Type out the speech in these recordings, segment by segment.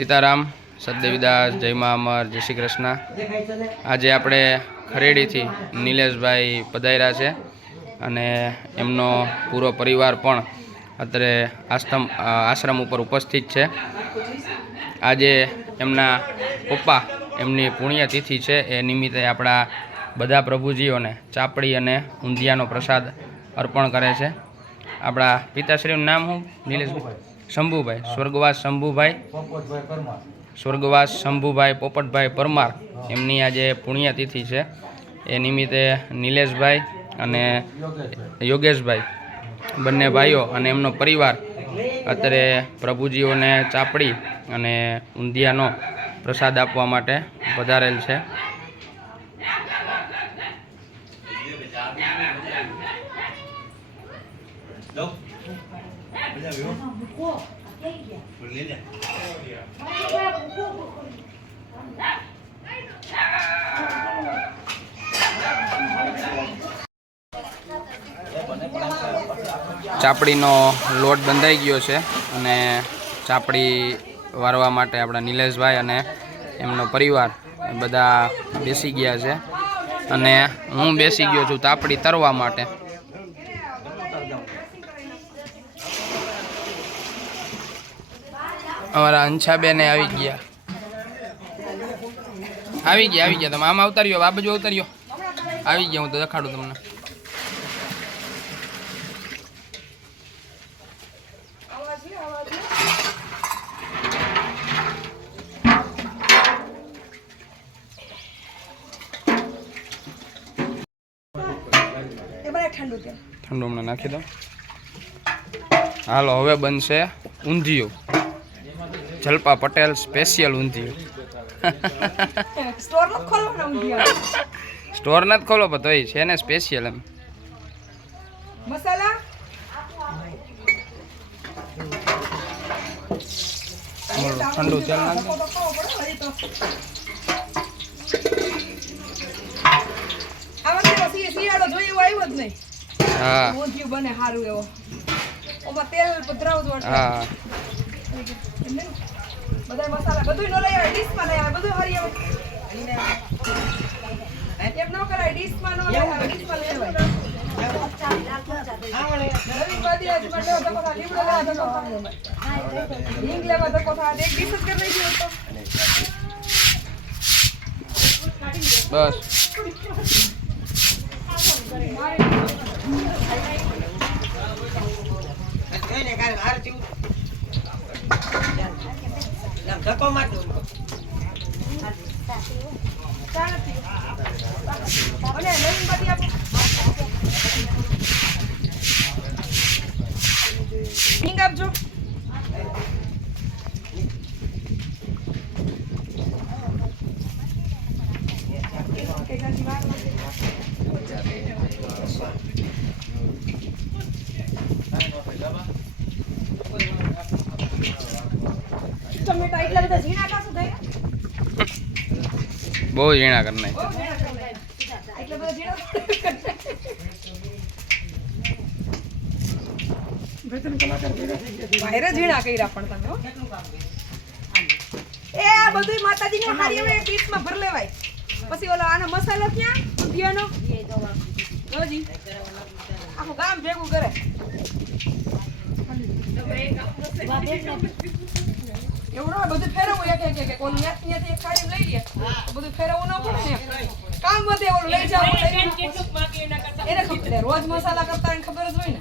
सीताराम सतदेवीदास जय मां अमर जय श्री कृष्ण। आज આપણે ખરેડીથી નિલેશભાઈ પધાર્યા છે અને એમનો પૂરો પરિવાર પણ અત્યારે આશ્રમ ઉપર ઉપસ્થિત છે। આજે એમના પપ્પા એમની પુણ્યતિથિ છે, એ નિમિત્તે આપણા બધા પ્રભુજીઓને ચાપડી અને ઊંધિયાનો પ્રસાદ અર્પણ કરે છે। આપણા પિતાશ્રીનું નામ શું? નિલેશભાઈ શંભુભાઈ, સ્वर्गवास शंभुभाई पोपटभाई परमार एमनी आज पुण्यतिथि है। ए निमित्ते निलेशभाई अने योगेशभाई बंने भाईओ अने एमनो परिवार अत्यारे प्रभुजीओने चापड़ी अने ऊंधियानो प्रसाद आपवा माटे पधारेल छे। ચાપડીનો લોટ બંધાઈ ગયો છે અને ચાપડી વારવા માટે આપણા નિલેશભાઈ અને એમનો પરિવાર બધા બેસી ગયા છે અને હું બેસી ગયો છું ચાપડી તરવા માટે। અમારા અંછાબેને આવી ગયા તમે આમ અવતાર્યો, આ બાજુ અવતાર્યો, આવી ગયા। હું તો દેખાડું તમને। ठंडू हमने नाखी दो। हालो हवे बनशे ऊंधिયું, जलपा पटेल स्पेशियल ऊंधिયું। स्टोर न खोलो ना ऊंधिયું। स्टोर न खोलो पर तोय छे ने स्पेशियल एम। मसाला ठंडू तेल नाख दो। आवा के सियाड़ो જોયું આવ્યો જ નહીં। હા ઊંધિયું બને સારું એવો। ઓમાં તેલ પધરાવ દો। હા બધા મસાલા બધું નો લઈ આવે, ડીશમાં લઈ આવે, બધું હરી આવે। એમ ન કરાય, ડીશમાં નો લઈ આવે, ડીશમાં લઈ આવે। નવી બાદી આજ માટે તો કોથા લીમડો લેવા તો હિંગ લેવા તો કોથા એક ડીશ જ કરી લઈ તો બસ। ધક્કો મારતો અને નવીન બાદી આપો હિંગ આપજો। टमेटा એટલા બધા ઝીણા કાસુ થાય બહુ ઝીણા કર નાખ। એટલા બધા ઝીણા વેતન કલાકાર વાયરે ઝીણા કર્યા પણ તમે હો। એ આ બધું માતાજીને હારી હવે પીસમાં ભર લેવાય। પછી ઓલો આનો મસાલો ક્યાં ઊંધિયાનો જોજી આખું ગામ ભેગું કરે। એવડો બધું ફેરવવું એક ઓલું ત્યાંથી એક થાળી લઈ લે, બધું ફેરવવું ન પડે ને, કામ વધે। ઓલું લઈ જાવ એને ખબર, રોજ મસાલા કરતા એને ખબર જ હોય ને।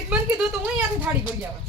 એક મન કીધું તો હું અહીંયાથી થાળી ભરી આવે।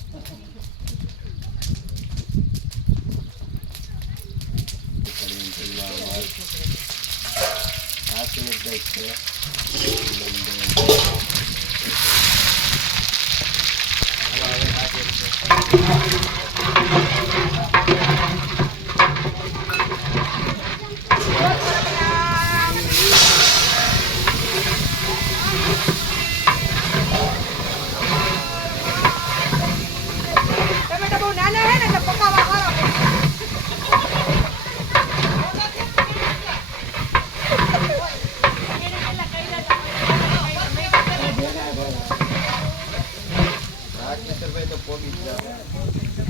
ટમેટા બહુ નાના હે ને એટલે પકાવવા સારા ભાઈ તો પોગી જ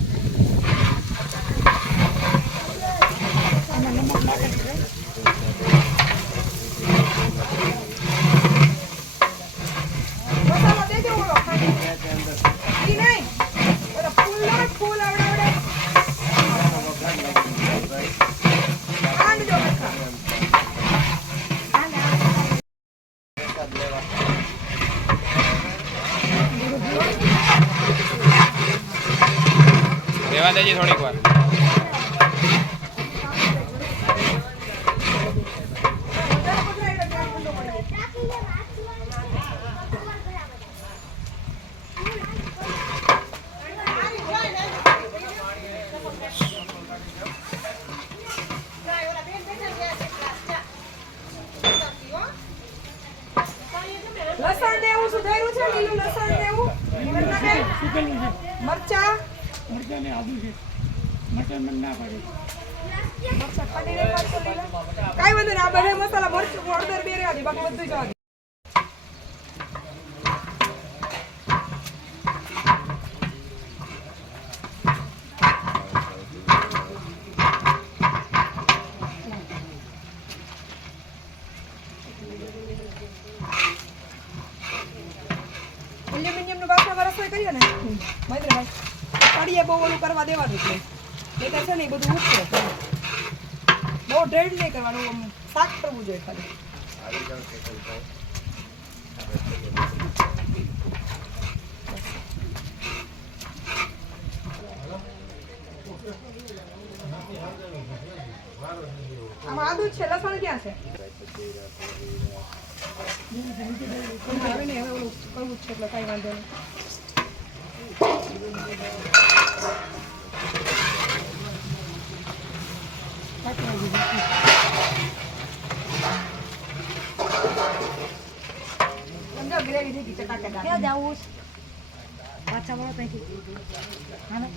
રહેવા દેજે થોડીક વાર. લસણ ને એવું સુધાર્યું છે, લીલું લસણ ને એવું મરચા મરચાં આદુ છે મરચાં મને ના પડે મરચા કાઢીને પાછો લીલા કાંઈ વાંધો નહીં. આ બધા મસાલા મરચું હળદર બે રહેવા દે, બાકી બધું જવા દે. એલ્યુમિનિયમનું બાસણામાં રસોઈ કરીએ ને મહેન્દ્રભાઈ, તળીએ બહુ ઓલું કરવા દેવાનું છે. એટલે છે ને એ બધું ઉતરે, બહુ ડ્રેડ નહીં કરવાનું, આમ શાક કરવું જોઈએ ખાલી. આમાં આદુ જ છે, લસણ ક્યાં છે? હવે નહીં, હવે ઓલું કરવું જ છે એટલે કાંઈ વાંધો નહીં. સમજો ગ્રેવી થઈ ગઈ ચટાકેદાર. ક્યાં જાવું છે? પાછા વળો ત્યાંથી. હાલો.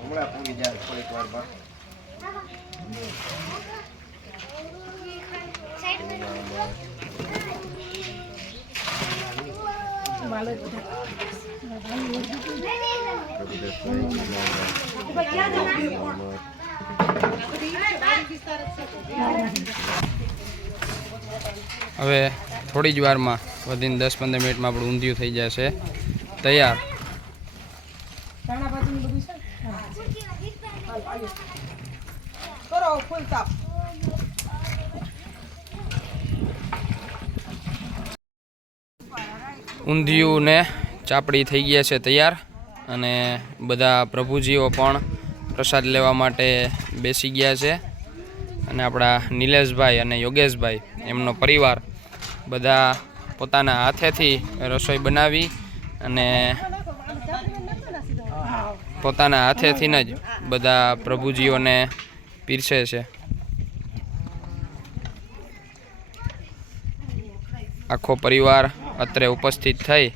હમણાં પૂરી જાય થોડીક વારમાં. હવે થોડી જ વારમાં વધીને 10-15 મિનિટમાં આપણું ઊંધિયું થઈ જશે તૈયાર. ધાણા ભાજીનું બધું છે. હાલ, હાલો. કરો ફૂલ તાપ. ઊંધિયું ને ચાપડી થઈ ગયા છે તૈયાર, અને બધા પ્રભુજીઓ પણ પ્રસાદ લેવા માટે બેસી ગયા છે. અને આપણા નિલેશભાઈ અને યોગેશભાઈ એમનો પરિવાર બધા પોતાના હાથેથી રસોઈ બનાવી અને પોતાના હાથેથી જ બધા પ્રભુજીઓને પીરસે છે. આખો પરિવાર અત્રે ઉપસ્થિત થઈ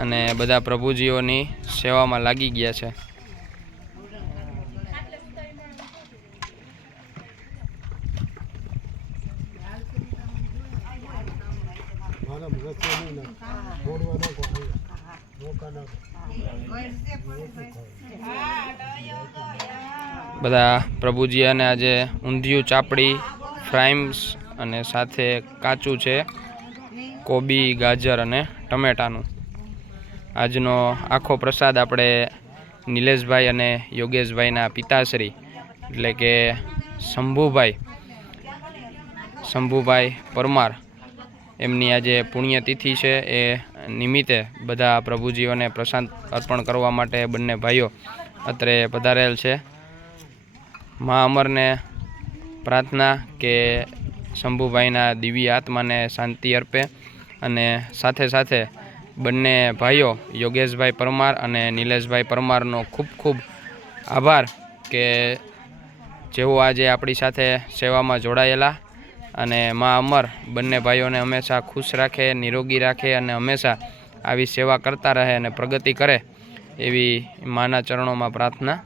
અને બધા પ્રભુજીઓની સેવામાં લાગી ગયા છે. બધા પ્રભુજી અને આજે ઊંધિયું ચાપડી ફ્રાઈમ્સ અને સાથે કાચું છે કોબી ગાજર અને ટમેટાનું. આજનો આખો પ્રસાદ આપણે નિલેશભાઈ અને યોગેશભાઈના પિતાશ્રી એટલે કે શંભુભાઈ પરમાર એમની આજે પુણ્યતિથિ છે, એ નિમિત્તે બધા પ્રભુજીઓને પ્રસાદ અર્પણ કરવા માટે બંને ભાઈઓ અત્રે પધારેલ છે. મા અમરને પ્રાર્થના કે શંભુભાઈના દિવ્ય આત્માને શાંતિ અર્પે, અને સાથે સાથે બંને ભાઈઓ યોગેશભાઈ પરમાર અને નિલેશભાઈ પરમારનો ખૂબ ખૂબ આભાર કે જેઓ આજે આપણી સાથે સેવામાં જોડાયેલા. અને મા અમર બંને ભાઈઓને હંમેશા ખુશ રાખે, નિરોગી રાખે અને હંમેશા આવી સેવા કરતા રહે અને પ્રગતિ કરે એવી માના ચરણોમાં પ્રાર્થના.